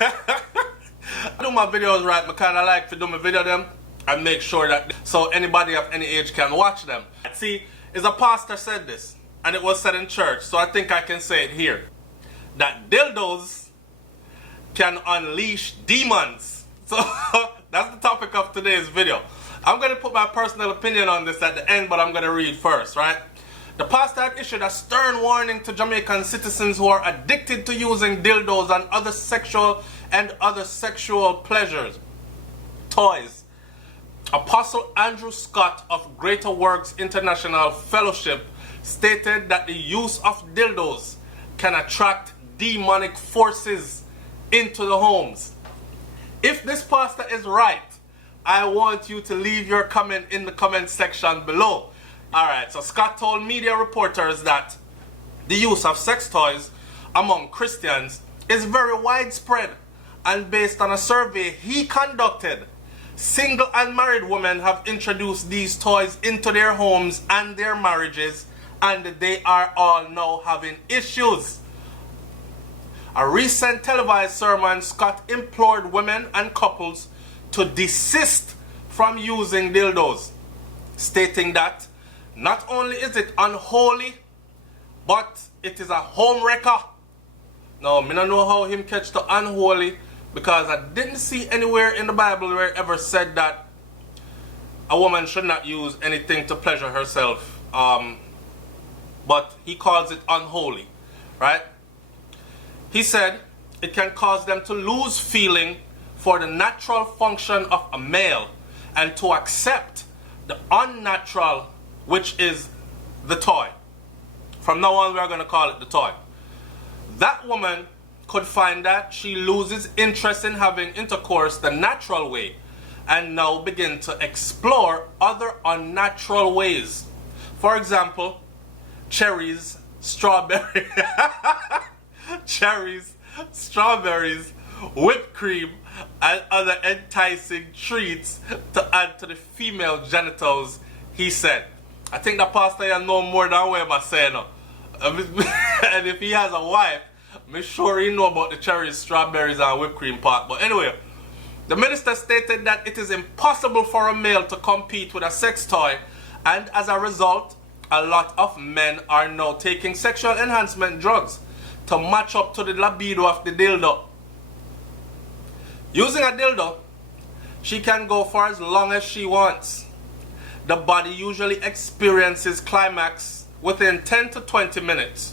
I do my videos right, I kind of like to do my video them and make sure that so anybody of any age can watch them. See, is a pastor said this, and it was said in church, so I think I can say it here, that dildos can unleash demons. So that's the topic of today's video. I'm going to put my personal opinion on this at the end, but I'm going to read first, right? The pastor had issued a stern warning to Jamaican citizens who are addicted to using dildos and other sexual pleasures, toys. Apostle Andrew Scott of Greater Works International Fellowship stated that the use of dildos can attract demonic forces into the homes. If this pastor is right, I want you to leave your comment in the comment section below. Alright, so Scott told media reporters that the use of sex toys among Christians is very widespread, and based on a survey he conducted, single and married women have introduced these toys into their homes and their marriages, and they are all now having issues. A recent televised sermon, Scott implored women and couples to desist from using dildos, stating that not only is it unholy, but it is a home wrecker. Now, I don't know how him catch the unholy, because I didn't see anywhere in the Bible where it ever said that a woman should not use anything to pleasure herself. But he calls it unholy, right? He said it can cause them to lose feeling for the natural function of a male and to accept the unnatural, which is the toy. From now on, we're going to call it the toy. That woman could find that she loses interest in having intercourse the natural way and now begin to explore other unnatural ways. For example, cherries, strawberries, whipped cream, and other enticing treats to add to the female genitals, he said. I think the pastor here know more than what I'm saying. And if he has a wife, I'm sure he know about the cherries, strawberries, and whipped cream part. But anyway, the minister stated that it is impossible for a male to compete with a sex toy, and as a result, a lot of men are now taking sexual enhancement drugs to match up to the libido of the dildo. Using a dildo, she can go for as long as she wants. The body usually experiences climax within 10 to 20 minutes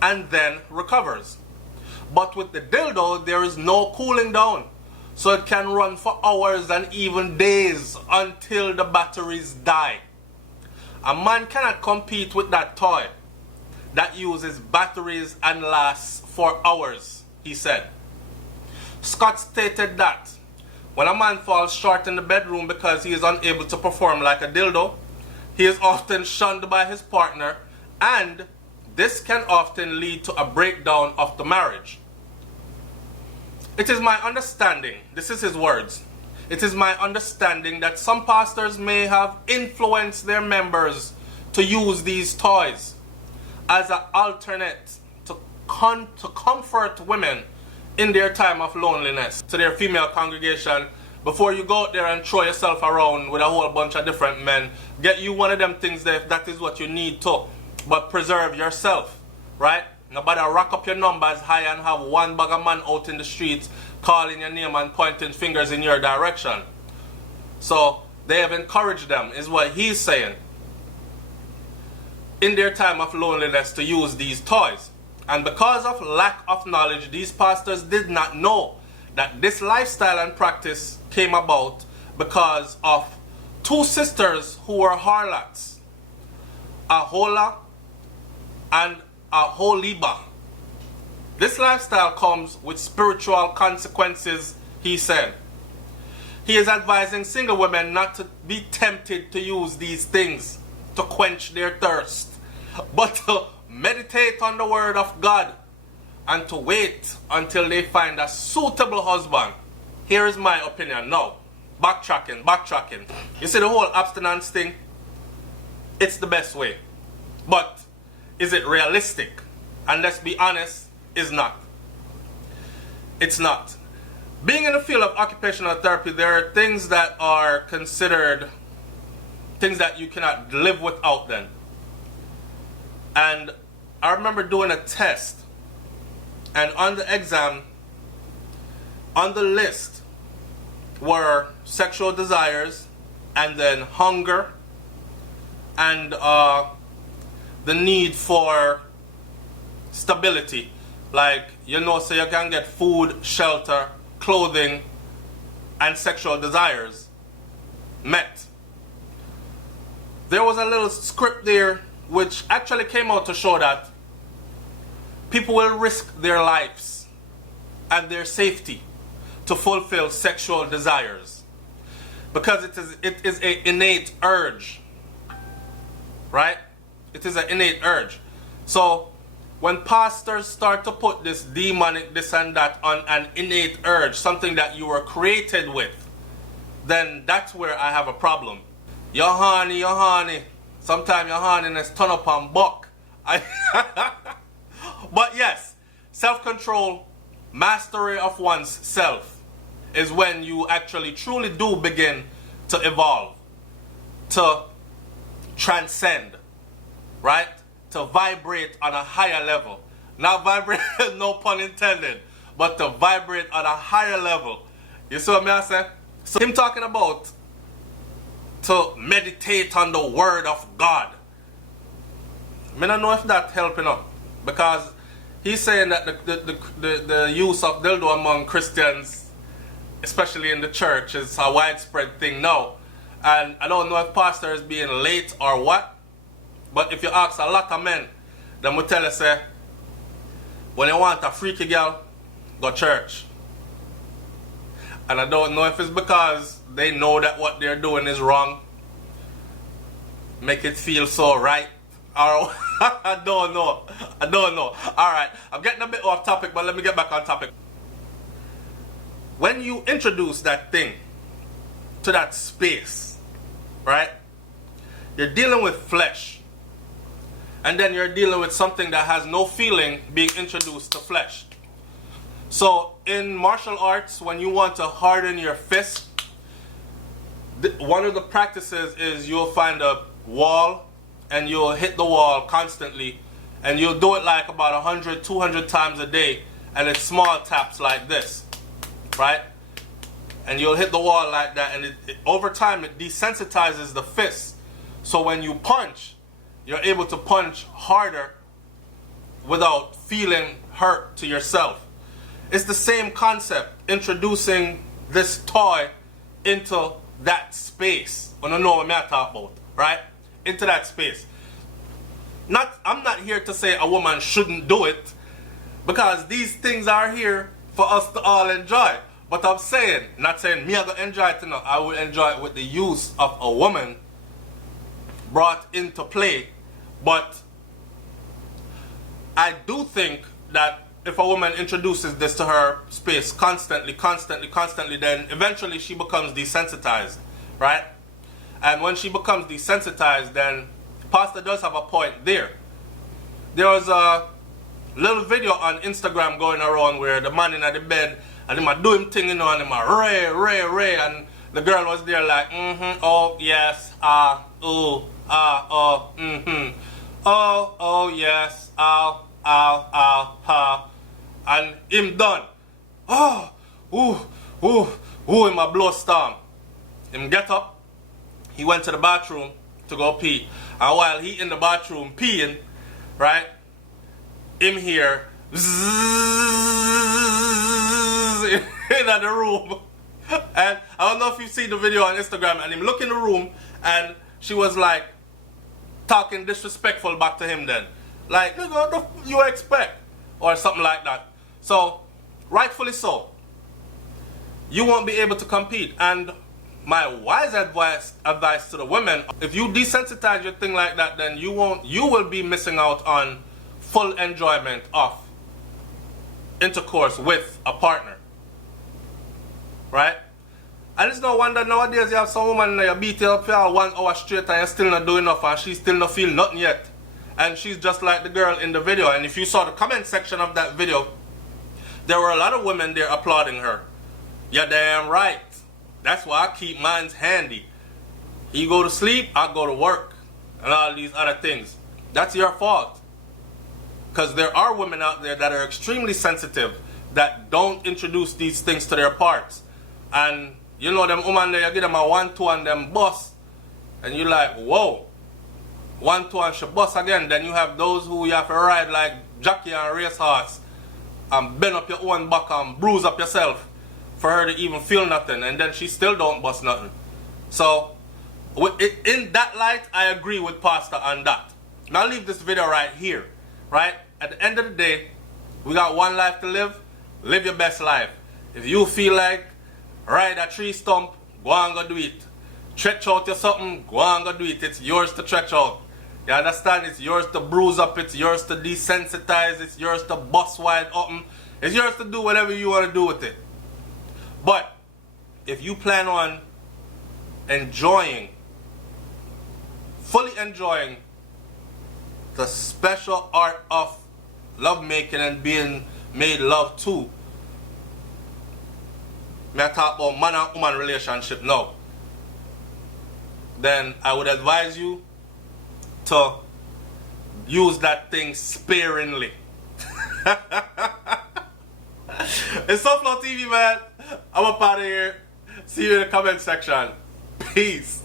and then recovers. But with the dildo, there is no cooling down, so it can run for hours and even days until the batteries die. A man cannot compete with that toy that uses batteries and lasts for hours, he said. Scott stated that when a man falls short in the bedroom because he is unable to perform like a dildo, he is often shunned by his partner, and this can often lead to a breakdown of the marriage. It is my understanding, this is his words, it is my understanding that some pastors may have influenced their members to use these toys as an alternate to comfort women in their time of loneliness. To their female congregation, before you go out there and throw yourself around with a whole bunch of different men, get you one of them things that is what you need to, but preserve yourself, right? Nobody rack up your numbers high and have one bag of man out in the streets calling your name and pointing fingers in your direction. So they have encouraged them, is what he's saying, in their time of loneliness to use these toys. And because of lack of knowledge, these pastors did not know that this lifestyle and practice came about because of two sisters who were harlots, Ahola and Aholiba. This lifestyle comes with spiritual consequences, he said. He is advising single women not to be tempted to use these things to quench their thirst, but to meditate on the word of God and to wait until they find a suitable husband. Here is my opinion. Now, backtracking. You see the whole abstinence thing? It's the best way. But is it realistic? And let's be honest, it's not. It's not. Being in the field of occupational therapy, there are things that are considered things that you cannot live without then. And I remember doing a test, and on the exam, on the list were sexual desires, and then hunger, and the need for stability. Like, you know, so you can get food, shelter, clothing, and sexual desires met. There was a little script there which actually came out to show that people will risk their lives and their safety to fulfill sexual desires, because it is an innate urge, right? It is an innate urge. So when pastors start to put this demonic this and that on an innate urge, something that you were created with, then that's where I have a problem. You're horny. Sometimes your horniness turn up on buck. But yes, self-control, mastery of one's self, is when you actually truly do begin to evolve, to transcend, right? To vibrate on a higher level. Not vibrate, no pun intended, but to vibrate on a higher level. You see what I say? So him talking about to meditate on the word of God. I don't know if that's helping up, because he's saying that the use of dildo among Christians, especially in the church, is a widespread thing now. And I don't know if pastor is being late or what, but if you ask a lot of men, then will tell you, say, when you want a freaky girl, go church. And I don't know if it's because they know that what they're doing is wrong, make it feel so right, or I don't know. Alright, I'm getting a bit off topic, but let me get back on topic. When you introduce that thing to that space, right, you're dealing with flesh. And then you're dealing with something that has no feeling being introduced to flesh. So in martial arts, when you want to harden your fist, one of the practices is you'll find a wall and you'll hit the wall constantly, and you'll do it like about 100, 200 times a day, and it's small taps like this, right? And you'll hit the wall like that, and over time it desensitizes the fist. So when you punch, you're able to punch harder without feeling hurt to yourself. It's the same concept, introducing this toy into that space. I don't know what I'm talking about, right? Into that space. I'm not here to say a woman shouldn't do it, because these things are here for us to all enjoy. But I'm saying, not saying me I gonna enjoy it enough. I will enjoy it with the use of a woman brought into play. But I do think that if a woman introduces this to her space constantly, then eventually she becomes desensitized, right? And when she becomes desensitized, then pastor does have a point there. There was a little video on Instagram going around where the man in the bed and him a do him thing, you know, and him a ray, and the girl was there like, oh yes, oh, oh yes, and him done. Him a blow storm. Him get up, he went to the bathroom to go pee, and while he in the bathroom peeing, right, him here in the room. And I don't know if you see the video on Instagram, and him look in the room, and she was like talking disrespectful back to him then. Like, you know, what you expect? Or something like that. So, rightfully so. You won't be able to compete. And my wise advice to the women, if you desensitize your thing like that, then you will be missing out on full enjoyment of intercourse with a partner. Right? And it's no wonder nowadays you have some woman that you beat her up for 1 hour straight and you're still not doing enough, and she still not feel nothing yet. And she's just like the girl in the video. And if you saw the comment section of that video, there were a lot of women there applauding her. You're damn right. That's why I keep mine's handy. You go to sleep, I go to work. And all these other things. That's your fault. Because there are women out there that are extremely sensitive that don't introduce these things to their parts. And you know them woman there, you give them a 1-2 and them bust. And you like, whoa. 1-2 and she bust again. Then you have those who you have to ride like jockey and racehorse. And bend up your own back and bruise up yourself. For her to even feel nothing. And then she still don't bust nothing. So, in that light, I agree with Pastor on that. Now leave this video right here. Right? At the end of the day, we got one life to live. Live your best life. If you feel like ride a tree stump, go and go do it. Stretch out your something, go and go do it. It's yours to stretch out. You understand? It's yours to bruise up. It's yours to desensitize. It's yours to bust wide open. It's yours to do whatever you want to do with it. But if you plan on enjoying, fully enjoying the special art of lovemaking and being made love to, may I talk about man and woman relationship now, then I would advise you to use that thing sparingly. It's SouFLoTV, man. I'm up out of here. See you in the comment section. Peace.